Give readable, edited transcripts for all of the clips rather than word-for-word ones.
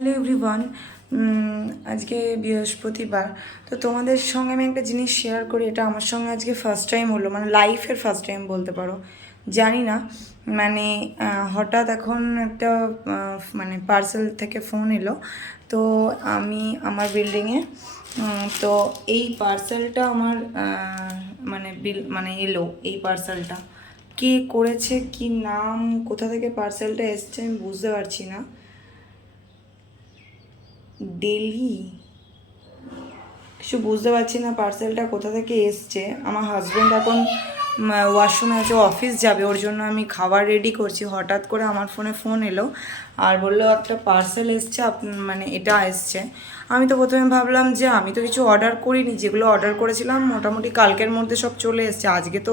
Hello everyone. আজকে বৃহস্পতিবার। তো তোমাদের সঙ্গে আমি একটা জিনিস শেয়ার করি। এটা আমার সঙ্গে আজকে ফার্স্ট টাইম হলো, মানে লাইফের ফার্স্ট টাইম বলতে পারো। জানি না, মানে হঠাৎ এখন একটা মানে পার্সেল থেকে ফোন এলো। তো আমি আমার বিল্ডিংয়ে, তো এই পার্সেলটা আমার মানে এলো এই পার্সেলটা। কে করেছে, কি নাম, কোথা থেকে পার্সেলটা এসছে আমি বুঝতে পারছি না। ডেলি কিছু বুঝতে পারছি না পার্সেলটা কোথা থেকে এসছে। আমার হাজব্যান্ড এখন ওয়াশরুমে আছে, অফিস যাবে, ওর জন্য আমি খাবার রেডি করছি। হঠাৎ করে আমার ফোনে ফোন এলো আর বললো একটা পার্সেল এসছে, মানে এটা এসছে। আমি তো প্রথমে ভাবলাম যে আমি তো কিছু অর্ডার করিনি, যেগুলো অর্ডার করেছিলাম মোটামুটি কালকের মধ্যে সব চলে এসছে। আজকে তো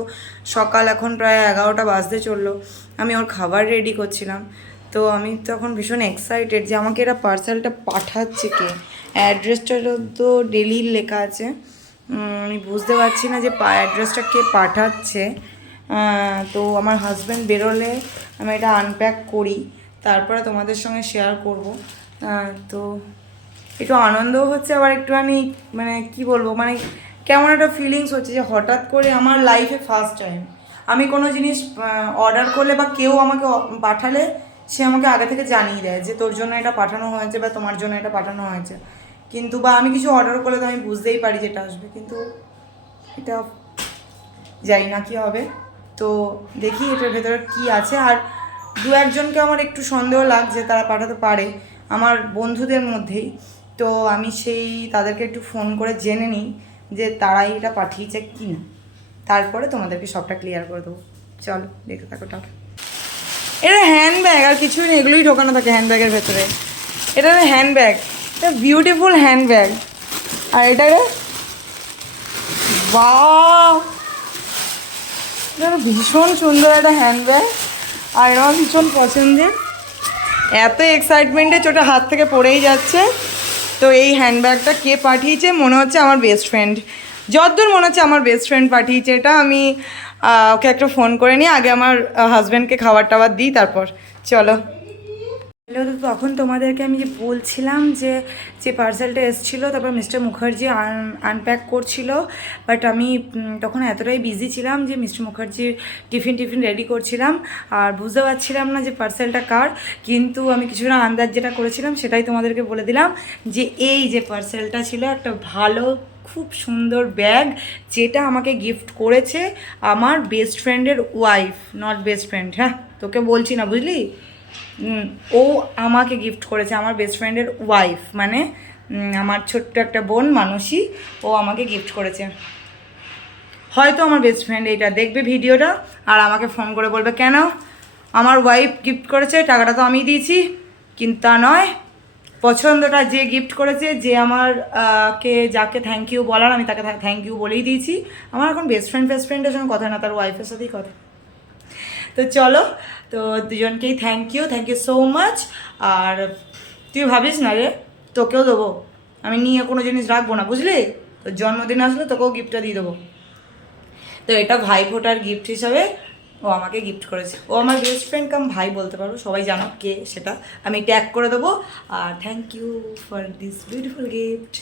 সকাল, এখন প্রায় 11টা বাজতে চললো, আমি ওর খাবার রেডি করছিলাম। তো আমি তখন ভীষণ এক্সাইটেড যে আমাকে এরা পার্সেলটা পাঠাচ্ছে কে। অ্যাড্রেসটারও তো ডেলির লেখা আছে। আমি বুঝতে পারছি না যে অ্যাড্রেসটা কে পাঠাচ্ছে। তো আমার হাজব্যান্ড বেরোলে আমি এটা আনপ্যাক করি, তারপরে তোমাদের সঙ্গে শেয়ার করব। তো একটু আনন্দও হচ্ছে, আবার একটুখানি মানে কি বলবো, মানে কেমন একটা ফিলিংস হচ্ছে যে হঠাৎ করে আমার লাইফে ফার্স্ট টাইম আমি কোনো জিনিস অর্ডার করলে বা কেউ আমাকে পাঠালে সে আমাকে আগে থেকে জানিয়ে দেয় যে তোর জন্য এটা পাঠানো হয়েছে বা তোমার জন্য এটা পাঠানো হয়েছে। কিন্তু বা আমি কিছু অর্ডার করলে তো আমি বুঝতেই পারি যেটা আসবে, কিন্তু এটা জানি না কী হবে। তো দেখি এটার ভেতরে কী আছে। আর দু একজনকে আমার একটু সন্দেহ লাগছে তারা পাঠাতে পারে, আমার বন্ধুদের মধ্যেই। তো আমি তাদেরকে একটু ফোন করে জেনে নিই যে তারাই এটা পাঠিয়েছে কি না, তারপরে তোমাদেরকে সবটা ক্লিয়ার করে দেবো। চলো দেখতে থাকো। টাকা, এটা হ্যান্ডব্যাগ, আর কিছুই নেই, এগুলোই ঢোকানো থাকে হ্যান্ডব্যাগের ভেতরে। এটা হ্যান্ডব্যাগ, এটা বিউটিফুল হ্যান্ডব্যাগ। আর এটা বাহ, ভীষণ সুন্দর একটা হ্যান্ডব্যাগ, আর আমার ভীষণ পছন্দের। এত এক্সাইটমেন্টে চোটে হাত থেকে পড়েই যাচ্ছে। তো এই হ্যান্ডব্যাগটা কে পাঠিয়েছে, মনে হচ্ছে আমার বেস্ট ফ্রেন্ড। যতদূর মনে হচ্ছে আমার বেস্ট ফ্রেন্ড পাঠিয়েছে এটা। আমি ওকে একটা ফোন করে নিই, আগে আমার হাজব্যান্ডকে খাবার টাবার দিই, তারপর চলো। হ্যালো, তো তখন তোমাদেরকে আমি যে বলছিলাম যে যে পার্সেলটা এসেছিলো, তারপর মিস্টার মুখার্জি আনপ্যাক করছিল। বাট আমি তখন এতটাই বিজি ছিলাম যে মিস্টার মুখার্জির টিফিন রেডি করছিলাম, আর বুঝতে পারছিলাম না যে পার্সেলটা কার। কিন্তু আমি কিছুটা আন্দাজ যেটা করেছিলাম সেটাই তোমাদেরকে বলে দিলাম যে এই যে পার্সেলটা ছিল একটা ভালো, খুব সুন্দর ব্যাগ, যেটা আমাকে গিফট করেছে আমার বেস্ট ফ্রেন্ডের ওয়াইফ। নট বেস্ট ফ্রেন্ড, হ্যাঁ তোকে বলছি না, বুঝলি। ও আমাকে গিফট করেছে, আমার বেস্ট ফ্রেন্ডের ওয়াইফ, মানে আমার ছোট্ট একটা বোন মানসী, ও আমাকে গিফট করেছে। হয়তো আমার বেস্ট ফ্রেন্ড এইটা দেখবে ভিডিওটা আর আমাকে ফোন করে বলবে কেন আমার ওয়াইফ গিফট করেছে, টাকাটা তো আমি দিয়েছি। কিন্তু তা নয়, পছন্দটা যে গিফট করেছে, যে আমার যাকে থ্যাংক ইউ বলার আমি তাকে থ্যাংক ইউ বলেই দিয়েছি। আমার এখন বেস্ট ফ্রেন্ডের সঙ্গে কথা না, তার ওয়াইফের সাথেই কথা। তো চলো, তো দুজনকেই থ্যাংক ইউ সো মাচ। আর তুই ভাবিস না রে, তোকেও দেবো, আমি নিয়ে কোনো জিনিস রাখবো না, বুঝলি। তো জন্মদিন আসলে তোকেও গিফটটা দিয়ে দেবো। তো এটা ভাইফোঁটার গিফট হিসাবে ও আমাকে গিফট করেছে। ও আমার বেস্ট ফ্রেন্ড কাম ভাই বলতে পারো, সবাই জানো কে সেটা। আমি ট্যাগ করে দেবো। আর thank you for this beautiful gift.